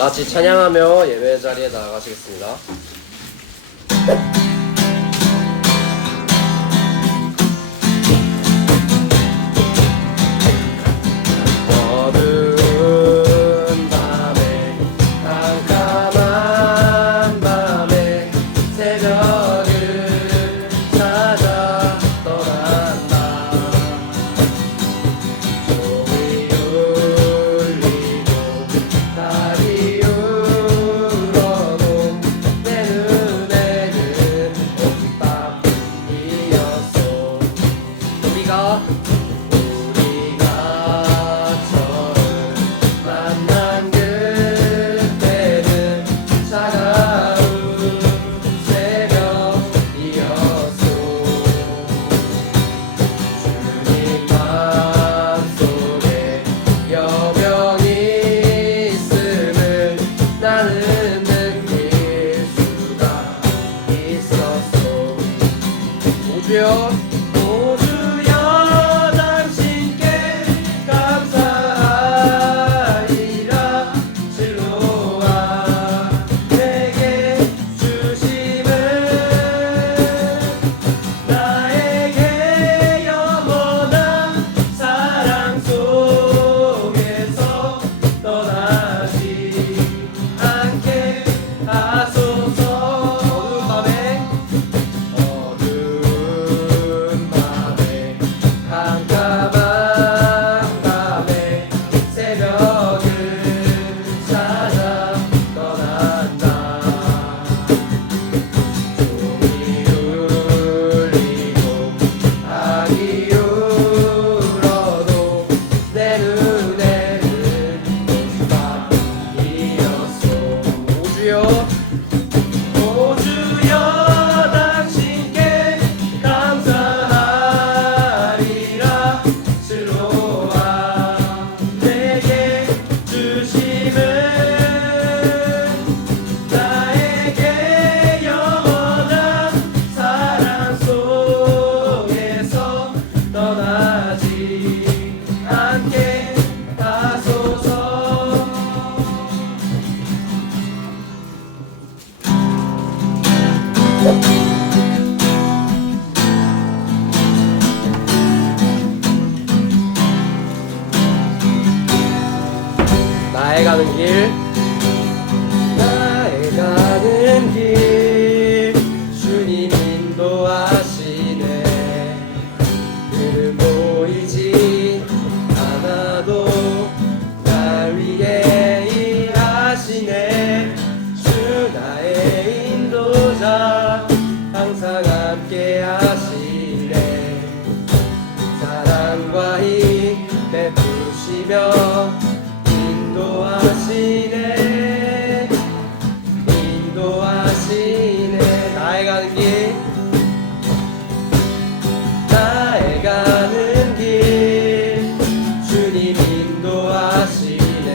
같이 찬양하며 예배 자리에 나아가시겠습니다. 나의 가는 길, 나의 가는 길, 주님 인도하시네. 그는 보이지 않아도 날 위해 일하시네. 주 나의 인도자, 항상 함께 하시네. 사랑과 힘 베푸시며 인도하시네, 인도하시네. 나의 가는 길, 나의 가는 길, 주님 인도하시네.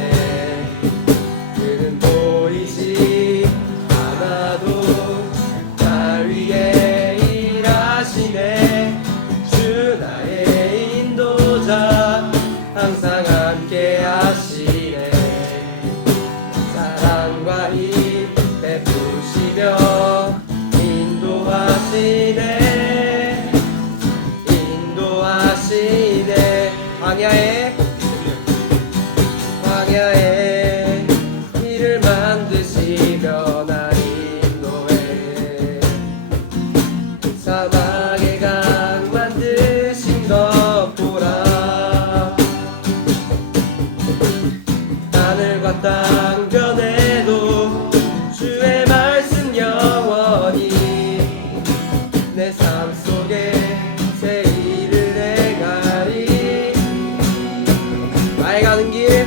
그는 보이지 않아도 날 위해 일하시네. 주 나의 인도자, 항상 함께 하시네. 사랑과 힘 베푸시며 인도하시네, 인도하시네. 광야에 길을 만드시며 날 인도해. 사막에 강 만드신 것 보라. 하늘과 땅 변해도 주의 말씀 영원히 내 삶 속에 새 일을 행하리. 나의 가는 길,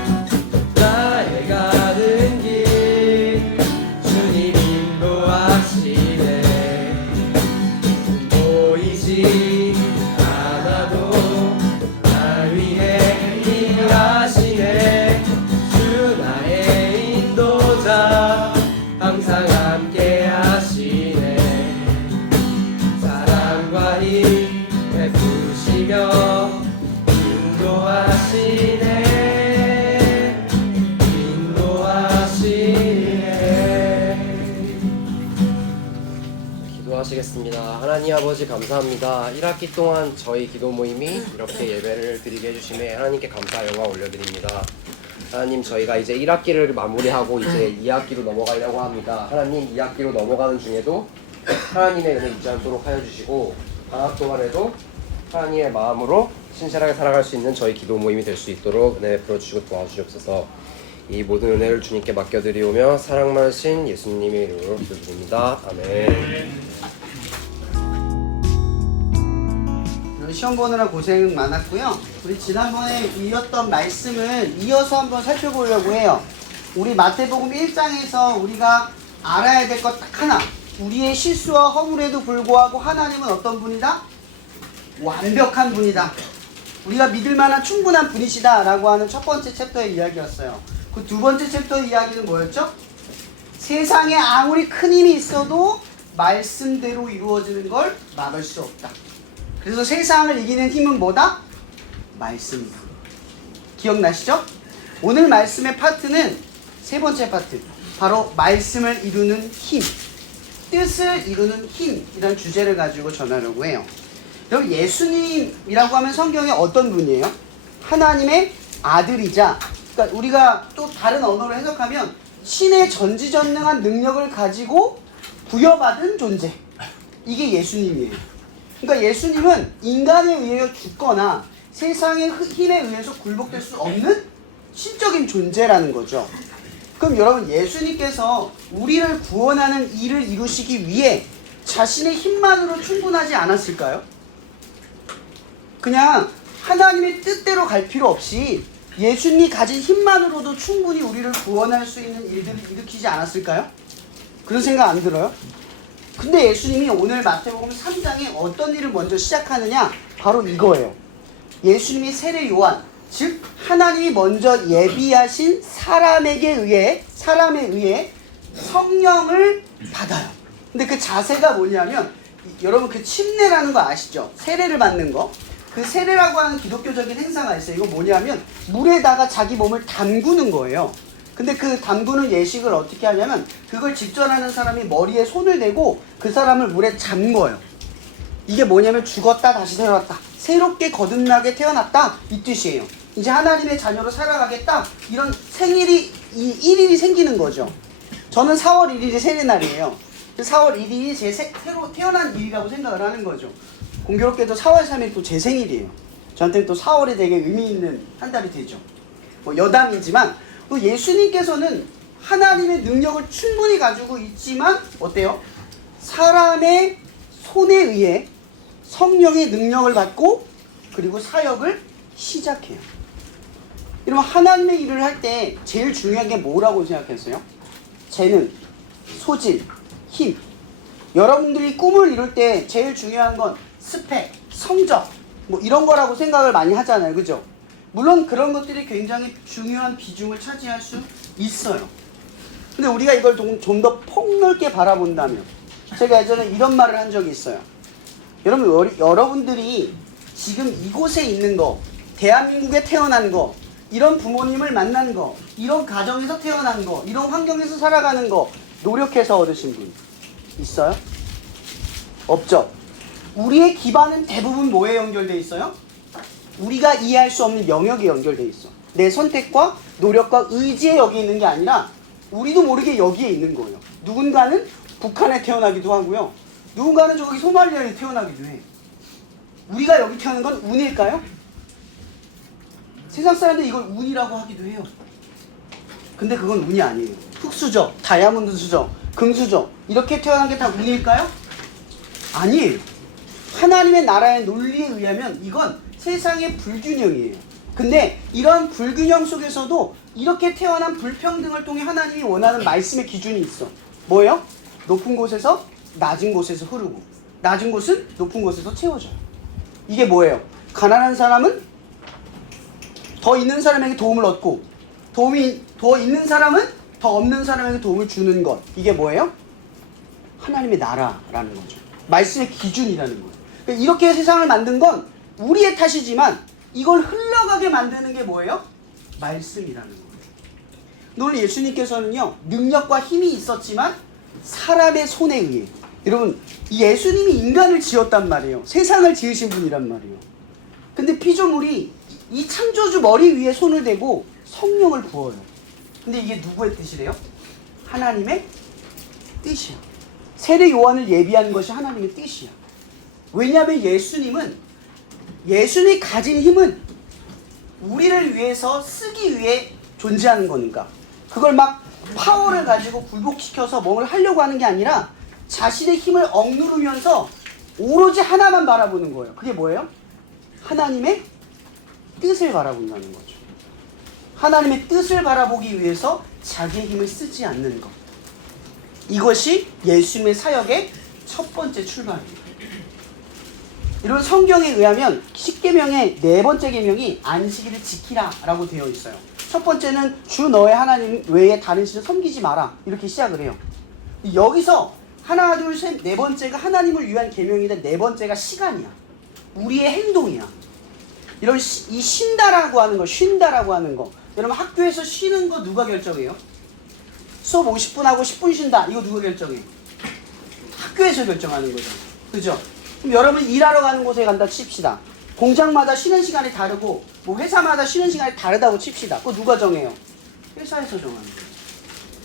나의 가는 길, 주님 인도하시네. 보이지 않아도 날 위해 일하시네. 주 나의 인도자, 항상 함께 하시네. 사랑과 힘 베푸시며 인도하시네, 인도하시네. 기도하시겠습니다. 하나님 아버지 감사합니다. 1학기 동안 저희 기도 모임이 이렇게 예배를 드리게 해주심에 하나님께 감사 영광 올려드립니다. 하나님 저희가 이제 1학기를 마무리하고 이제 2학기로 넘어가려고 합니다. 하나님 2학기로 넘어가는 중에도 하나님의 은혜 잊지 않도록 하여 주시고 방학 동안에도 하나님의 마음으로 신실하게 살아갈 수 있는 저희 기도 모임이 될 수 있도록 은혜 베풀어주시고 도와주시옵소서. 이 모든 은혜를 주님께 맡겨드리오며 사랑 많으신 예수님의 이름으로 기도드립니다. 아멘. 시험 보느라 고생 많았고요. 우리 지난번에 이었던 말씀을 이어서 한번 살펴보려고 해요. 우리 마태복음 1장에서 우리가 알아야 될 것 딱 하나. 우리의 실수와 허물에도 불구하고 하나님은 어떤 분이다? 완벽한 분이다. 우리가 믿을 만한 충분한 분이시다 라고 하는 첫 번째 챕터의 이야기였어요. 그 두 번째 챕터의 이야기는 뭐였죠? 세상에 아무리 큰 힘이 있어도 말씀대로 이루어지는 걸 막을 수 없다. 그래서 세상을 이기는 힘은 뭐다? 말씀이다. 기억나시죠? 오늘 말씀의 파트는 세 번째 파트, 바로 말씀을 이루는 힘, 뜻을 이루는 힘이라는 주제를 가지고 전하려고 해요. 여러분, 예수님이라고 하면 성경에 어떤 분이에요? 하나님의 아들이자, 그러니까 우리가 또 다른 언어로 해석하면 신의 전지전능한 능력을 가지고 부여받은 존재, 이게 예수님이에요. 그러니까 예수님은 인간에 의해 죽거나 세상의 힘에 의해서 굴복될 수 없는 신적인 존재라는 거죠. 그럼 여러분, 예수님께서 우리를 구원하는 일을 이루시기 위해 자신의 힘만으로 충분하지 않았을까요? 그냥 하나님의 뜻대로 갈 필요 없이 예수님이 가진 힘만으로도 충분히 우리를 구원할 수 있는 일들을 일으키지 않았을까요? 그런 생각 안 들어요? 근데 예수님이 오늘 마태복음 3장에 어떤 일을 먼저 시작하느냐? 바로 이거예요. 예수님이 세례 요한, 즉 하나님이 먼저 예비하신 사람에 의해 성령을 받아요. 근데 그 자세가 뭐냐면, 여러분 그 침례라는 거 아시죠? 세례를 받는 거. 그 세례라고 하는 기독교적인 행사가 있어요. 이거 뭐냐면 물에다가 자기 몸을 담그는 거예요. 근데 그 담그는 예식을 어떻게 하냐면, 그걸 직전하는 사람이 머리에 손을 대고 그 사람을 물에 잠궈요. 이게 뭐냐면 죽었다 다시 살아났다, 새롭게 거듭나게 태어났다, 이 뜻이에요. 이제 하나님의 자녀로 살아가겠다, 이런 생일이, 이 1일이 생기는 거죠. 저는 4월 1일이 세례날이에요. 4월 1일이 제 새로 태어난 일이라고 생각을 하는 거죠. 공교롭게도 4월 3일 또 제 생일이에요. 저한테는 또 4월이 되게 의미 있는 한 달이 되죠. 뭐 여담이지만, 또 예수님께서는 하나님의 능력을 충분히 가지고 있지만 어때요? 사람의 손에 의해 성령의 능력을 받고 그리고 사역을 시작해요. 여러분, 하나님의 일을 할 때 제일 중요한 게 뭐라고 생각했어요? 재능, 소질, 힘. 여러분들이 꿈을 이룰 때 제일 중요한 건 스펙, 성적, 뭐 이런 거라고 생각을 많이 하잖아요. 그죠? 물론 그런 것들이 굉장히 중요한 비중을 차지할 수 있어요. 근데 우리가 이걸 좀 더 폭넓게 바라본다면, 제가 예전에 이런 말을 한 적이 있어요. 여러분들이 지금 이곳에 있는 거, 대한민국에 태어난 거, 이런 부모님을 만난 거, 이런 가정에서 태어난 거, 이런 환경에서 살아가는 거 노력해서 얻으신 분 있어요? 없죠? 우리의 기반은 대부분 뭐에 연결돼 있어요? 우리가 이해할 수 없는 영역에 연결돼 있어. 내 선택과 노력과 의지에 여기 있는 게 아니라 우리도 모르게 여기에 있는 거예요. 누군가는 북한에 태어나기도 하고요, 누군가는 저기 소말리아에 태어나기도 해. 우리가 여기 태어난 건 운일까요? 세상 사람들이 이걸 운이라고 하기도 해요. 근데 그건 운이 아니에요. 흙수저, 다이아몬드 수저, 금수저, 이렇게 태어난 게 다 운일까요? 아니에요. 하나님의 나라의 논리에 의하면 이건 세상의 불균형이에요. 근데 이런 불균형 속에서도 이렇게 태어난 불평등을 통해 하나님이 원하는 말씀의 기준이 있어. 뭐예요? 높은 곳에서 낮은 곳에서 흐르고, 낮은 곳은 높은 곳에서 채워져요. 이게 뭐예요? 가난한 사람은 더 있는 사람에게 도움을 얻고, 도움이 더 있는 사람은 더 없는 사람에게 도움을 주는 것. 이게 뭐예요? 하나님의 나라라는 거죠. 말씀의 기준이라는 거예요. 그러니까 이렇게 세상을 만든 건 우리의 탓이지만 이걸 흘러가게 만드는 게 뭐예요? 말씀이라는 거예요. 오늘 예수님께서는요, 능력과 힘이 있었지만 사람의 손에 의해, 여러분, 예수님이 인간을 지었단 말이에요. 세상을 지으신 분이란 말이에요. 근데 피조물이 이 창조주 머리 위에 손을 대고 성령을 부어요. 근데 이게 누구의 뜻이래요? 하나님의 뜻이야. 세례 요한을 예비한 것이 하나님의 뜻이야. 왜냐하면 예수님이 가진 힘은 우리를 위해서 쓰기 위해 존재하는 거니까. 그걸 막 파워를 가지고 굴복시켜서 뭘 하려고 하는 게 아니라 자신의 힘을 억누르면서 오로지 하나만 바라보는 거예요. 그게 뭐예요? 하나님의 뜻을 바라본다는 거죠. 하나님의 뜻을 바라보기 위해서 자기의 힘을 쓰지 않는 것. 이것이 예수님의 사역의 첫 번째 출발입니다. 이런 성경에 의하면 10계명의 네 번째 계명이 안식일을 지키라라고 되어 있어요. 첫 번째는 주 너의 하나님 외에 다른 신을 섬기지 마라 이렇게 시작을 해요. 여기서 하나 둘 셋 네 번째가 하나님을 위한 계명인데 네 번째가 시간이야. 우리의 행동이야. 이런 이 쉰다라고 하는 거 여러분 학교에서 쉬는 거 누가 결정해요? 수업 50분 하고 10분 쉰다 이거 누가 결정해? 학교에서 결정하는 거죠. 그죠? 그럼 여러분 일하러 가는 곳에 간다 칩시다. 공장마다 쉬는 시간이 다르고 뭐 회사마다 쉬는 시간이 다르다고 칩시다. 그거 누가 정해요? 회사에서 정하는 거예요.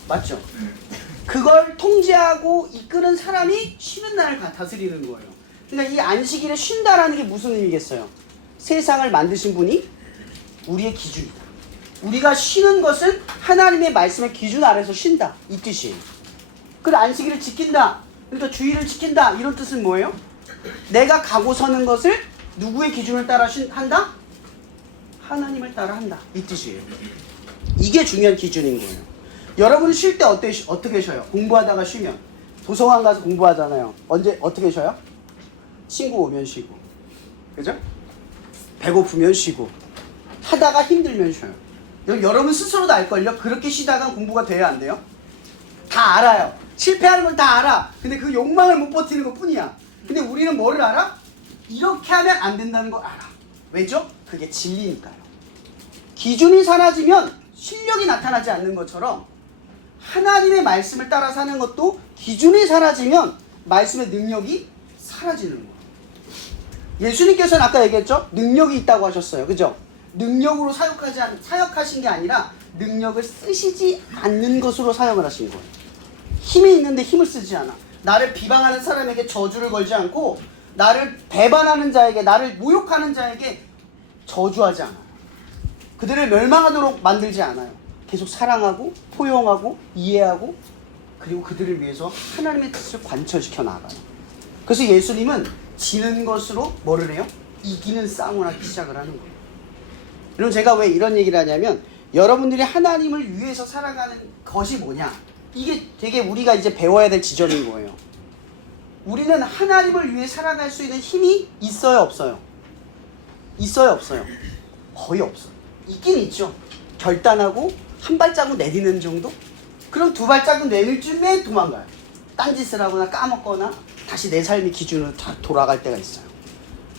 맞죠? 그걸 통제하고 이끄는 사람이 쉬는 날을 다스리는 거예요. 그러니까 이 안식일에 쉰다라는 게 무슨 의미겠어요? 세상을 만드신 분이 우리의 기준이다. 우리가 쉬는 것은 하나님의 말씀의 기준 아래서 쉰다. 이 뜻이에요. 그 안식일을 지킨다. 그러니까 주의를 지킨다. 이런 뜻은 뭐예요? 내가 가고 서는 것을 누구의 기준을 따라 한다? 하나님을 따라 한다. 이 뜻이에요. 이게 중요한 기준인 거예요. 여러분 쉴 때 어떻게 쉬어요? 공부하다가 쉬면. 도서관 가서 공부하잖아요. 어떻게 쉬어요? 친구 오면 쉬고. 그죠? 배고프면 쉬고. 하다가 힘들면 쉬어요. 여러분 스스로도 알걸요? 그렇게 쉬다가 공부가 돼야 안 돼요? 다 알아요. 실패하는 걸 다 알아. 근데 그 욕망을 못 버티는 것 뿐이야. 근데 우리는 뭐를 알아? 이렇게 하면 안 된다는 걸 알아. 왜죠? 그게 진리니까요. 기준이 사라지면 실력이 나타나지 않는 것처럼 하나님의 말씀을 따라 사는 것도 기준이 사라지면 말씀의 능력이 사라지는 거예요. 예수님께서는 아까 얘기했죠? 능력이 있다고 하셨어요. 그죠? 능력으로 사역하신 게 아니라 능력을 쓰시지 않는 것으로 사역을 하신 거예요. 힘이 있는데 힘을 쓰지 않아. 나를 비방하는 사람에게 저주를 걸지 않고 나를 배반하는 자에게, 나를 모욕하는 자에게 저주하지 않아요. 그들을 멸망하도록 만들지 않아요. 계속 사랑하고 포용하고 이해하고 그리고 그들을 위해서 하나님의 뜻을 관철시켜 나가요. 그래서 예수님은 지는 것으로 뭐를 해요? 이기는 싸움을 하기 시작을 하는 거예요. 여러분 제가 왜 이런 얘기를 하냐면 여러분들이 하나님을 위해서 살아가는 것이 뭐냐? 이게 되게 우리가 이제 배워야 될 지점인 거예요. 우리는 하나님을 위해 살아갈 수 있는 힘이 있어요, 없어요? 있어요, 없어요? 거의 없어요. 있긴 있죠. 결단하고 한 발자국 내디는 정도? 그럼 두 발자국 내릴 쯤에 도망가요. 딴짓을 하거나 까먹거나 다시 내 삶의 기준으로 돌아갈 때가 있어요.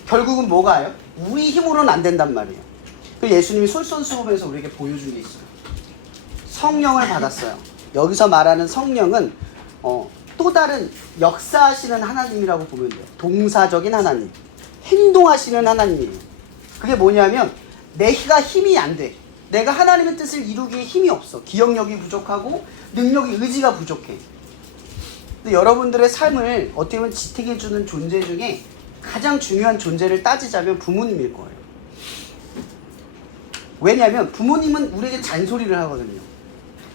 결국은 뭐가요? 우리 힘으로는 안 된단 말이에요. 그 예수님이 솔선수범해서 우리에게 보여준 게 있어요. 성령을 받았어요. 여기서 말하는 성령은 또 다른 역사하시는 하나님이라고 보면 돼요. 동사적인 하나님, 행동하시는 하나님이에요. 그게 뭐냐면 내가 힘이 안 돼. 내가 하나님의 뜻을 이루기에 힘이 없어. 기억력이 부족하고 능력이, 의지가 부족해. 근데 여러분들의 삶을 어떻게 보면 지탱해주는 존재 중에 가장 중요한 존재를 따지자면 부모님일 거예요. 왜냐하면 부모님은 우리에게 잔소리를 하거든요.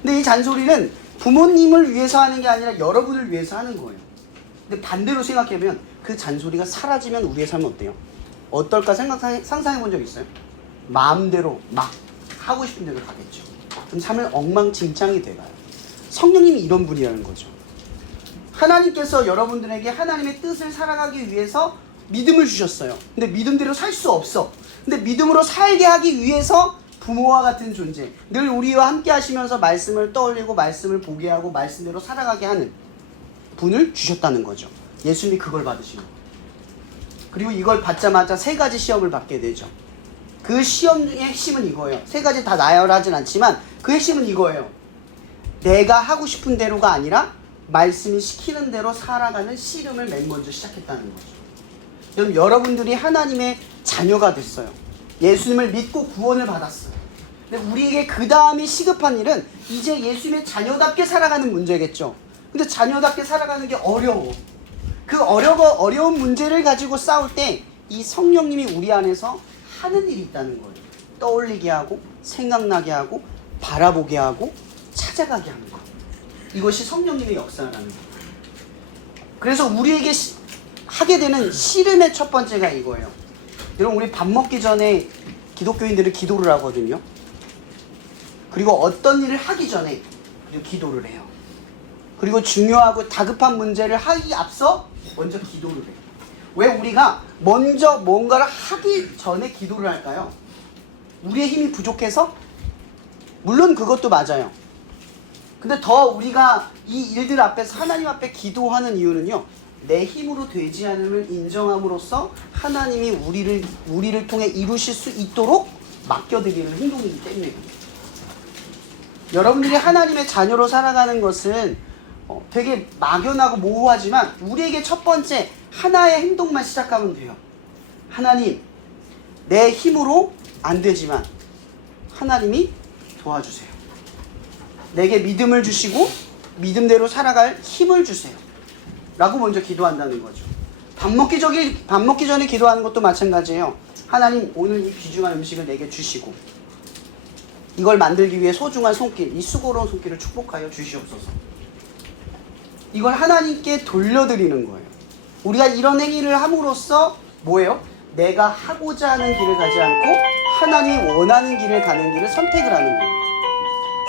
근데 이 잔소리는 부모님을 위해서 하는 게 아니라 여러분을 위해서 하는 거예요. 근데 반대로 생각해보면 그 잔소리가 사라지면 우리의 삶은 어때요? 어떨까 상상해 본 적 있어요? 마음대로 막 하고 싶은 대로 가겠죠. 그럼 삶은 엉망진창이 돼가요. 성령님이 이런 분이라는 거죠. 하나님께서 여러분들에게 하나님의 뜻을 살아가기 위해서 믿음을 주셨어요. 근데 믿음대로 살 수 없어. 근데 믿음으로 살게 하기 위해서 부모와 같은 존재, 늘 우리와 함께 하시면서 말씀을 떠올리고 말씀을 보게 하고 말씀대로 살아가게 하는 분을 주셨다는 거죠. 예수님이 그걸 받으시는 거예요. 그리고 이걸 받자마자 세 가지 시험을 받게 되죠. 그 시험의 핵심은 이거예요. 세 가지 다 나열하진 않지만 그 핵심은 이거예요. 내가 하고 싶은 대로가 아니라 말씀이 시키는 대로 살아가는 씨름을 맨 먼저 시작했다는 거죠. 그럼 여러분들이 하나님의 자녀가 됐어요. 예수님을 믿고 구원을 받았어요. 근데 우리에게 그 다음에 시급한 일은 이제 예수님의 자녀답게 살아가는 문제겠죠. 근데 자녀답게 살아가는 게 어려워. 그 어려운 문제를 가지고 싸울 때 이 성령님이 우리 안에서 하는 일이 있다는 거예요. 떠올리게 하고, 생각나게 하고, 바라보게 하고, 찾아가게 하는 거. 이것이 성령님의 역사라는 거예요. 그래서 우리에게 하게 되는 씨름의 첫 번째가 이거예요. 여러분, 우리 밥 먹기 전에 기독교인들은 기도를 하거든요. 그리고 어떤 일을 하기 전에 기도를 해요. 그리고 중요하고 다급한 문제를 하기 앞서 먼저 기도를 해요. 왜 우리가 먼저 뭔가를 하기 전에 기도를 할까요? 우리의 힘이 부족해서? 물론 그것도 맞아요. 근데 더 우리가 이 일들 앞에서 하나님 앞에 기도하는 이유는요, 내 힘으로 되지 않음을 인정함으로써 하나님이 우리를 통해 이루실 수 있도록 맡겨드리는 행동이기 때문에. 여러분들이 하나님의 자녀로 살아가는 것은 되게 막연하고 모호하지만 우리에게 첫 번째 하나의 행동만 시작하면 돼요. 하나님, 내 힘으로 안 되지만 하나님이 도와주세요. 내게 믿음을 주시고 믿음대로 살아갈 힘을 주세요. 라고 먼저 기도한다는 거죠. 밥 먹기 전에 기도하는 것도 마찬가지예요. 하나님, 오늘 이 귀중한 음식을 내게 주시고 이걸 만들기 위해 소중한 손길, 이 수고로운 손길을 축복하여 주시옵소서. 이걸 하나님께 돌려드리는 거예요. 우리가 이런 행위를 함으로써 뭐예요? 내가 하고자 하는 길을 가지 않고 하나님이 원하는 길을 가는 길을 선택을 하는 거예요.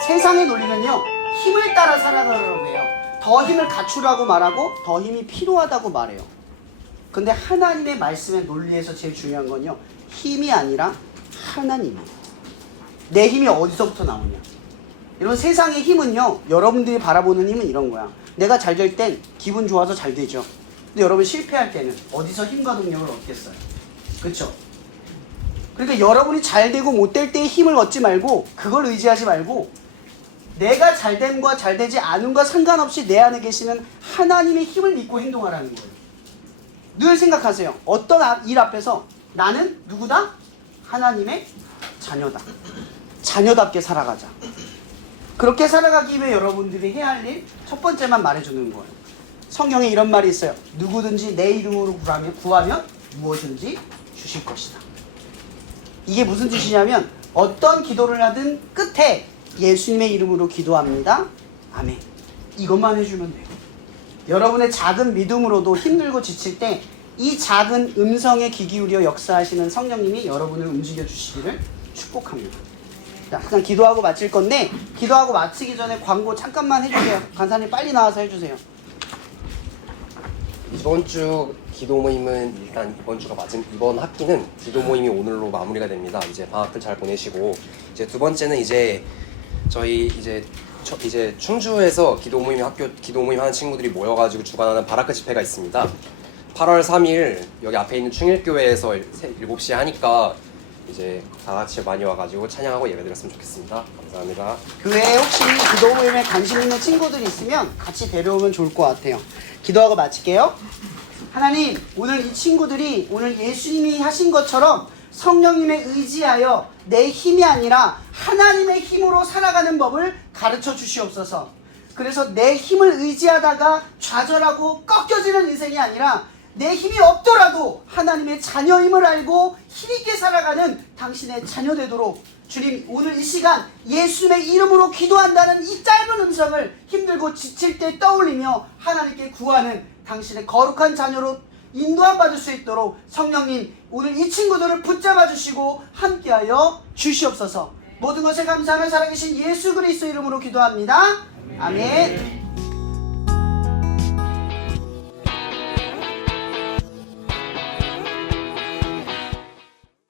세상의 논리는요, 힘을 따라 살아가라고 해요. 더 힘을 갖추라고 말하고 더 힘이 필요하다고 말해요. 근데 하나님의 말씀의 논리에서 제일 중요한 건요, 힘이 아니라 하나님이에요. 내 힘이 어디서부터 나오냐? 이런 세상의 힘은요, 여러분들이 바라보는 힘은 이런 거야. 내가 잘 될 땐 기분 좋아서 잘 되죠. 근데 여러분 실패할 때는 어디서 힘과 동력을 얻겠어요? 그렇죠? 그러니까 여러분이 잘 되고 못 될 때의 힘을 얻지 말고, 그걸 의지하지 말고, 내가 잘됨과 잘되지 않음과 상관없이 내 안에 계시는 하나님의 힘을 믿고 행동하라는 거예요. 늘 생각하세요. 어떤 일 앞에서 나는 누구다? 하나님의 자녀다. 자녀답게 살아가자. 그렇게 살아가기 위해 여러분들이 해야 할 일 첫 번째만 말해주는 거예요. 성경에 이런 말이 있어요. 누구든지 내 이름으로 구하면 무엇인지 주실 것이다. 이게 무슨 뜻이냐면 어떤 기도를 하든 끝에 예수님의 이름으로 기도합니다. 아멘. 이것만 해주면 돼요. 여러분의 작은 믿음으로도 힘들고 지칠 때 이 작은 음성에 귀 기울여 역사하시는 성령님이 여러분을 움직여 주시기를 축복합니다. 자, 그냥 기도하고 마칠 건데, 기도하고 마치기 전에 광고 잠깐만 해주세요. 간사님 빨리 나와서 해주세요. 이번 주 기도 모임은 일단 이번 학기는 기도 모임이 오늘로 마무리가 됩니다. 이제 방학들 잘 보내시고, 이제 두 번째는 저희 충주에서 기도 모임 하는 친구들이 모여가지고 주관하는 바라크 집회가 있습니다. 8월 3일 여기 앞에 있는 충일교회에서 7시에 하니까 이제 다 같이 많이 와가지고 찬양하고 예배드렸으면 좋겠습니다. 감사합니다. 교회에 혹시 기도 모임에 관심 있는 친구들이 있으면 같이 데려오면 좋을 것 같아요. 기도하고 마칠게요. 하나님, 오늘 이 친구들이 오늘 예수님이 하신 것처럼 성령님에 의지하여 내 힘이 아니라 하나님의 힘으로 살아가는 법을 가르쳐 주시옵소서. 그래서 내 힘을 의지하다가 좌절하고 꺾여지는 인생이 아니라 내 힘이 없더라도 하나님의 자녀임을 알고 힘있게 살아가는 당신의 자녀 되도록 주님, 오늘 이 시간 예수님의 이름으로 기도한다는 이 짧은 음성을 힘들고 지칠 때 떠올리며 하나님께 구하는 당신의 거룩한 자녀로 인도함 받을 수 있도록 성령님, 오늘 이 친구들을 붙잡아 주시고 함께하여 주시옵소서. 모든 것에 감사하며 살아계신 예수 그리스도 이름으로 기도합니다. 아멘.